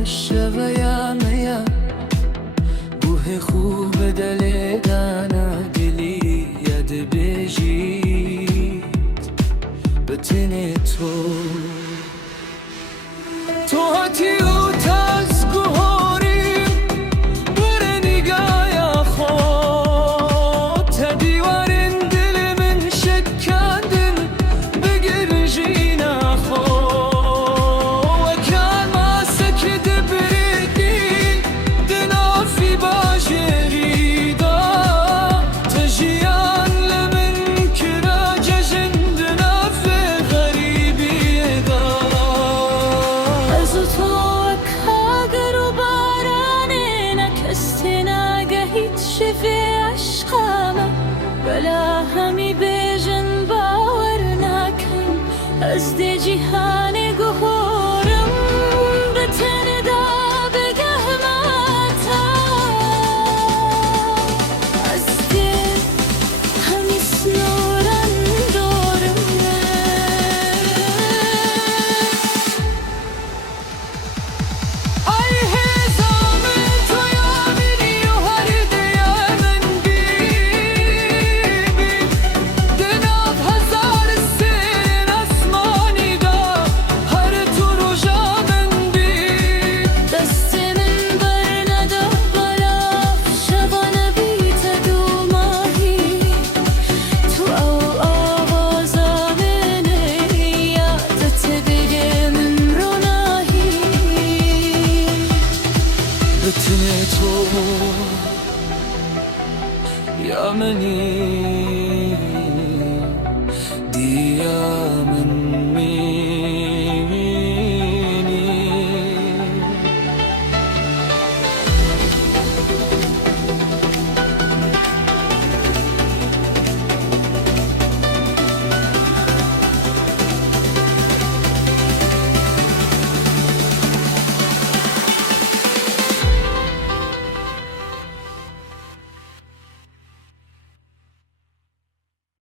الشغيا ميا بوه خوب دل دانا دلی ید بجید بتن تو هاتی و تزگو هاریم بر نگاه خود تا دیوارن دل من شکندن بگر جینا خود وکان ما سکت بریدی دنافی باجری دا تجیان لمن کرا ججن دنافی غریبی دا از تو اکاگر و بارانه نکستنا گهید شفی عشقامه ولا همی بیجن باور نکن از دی جهان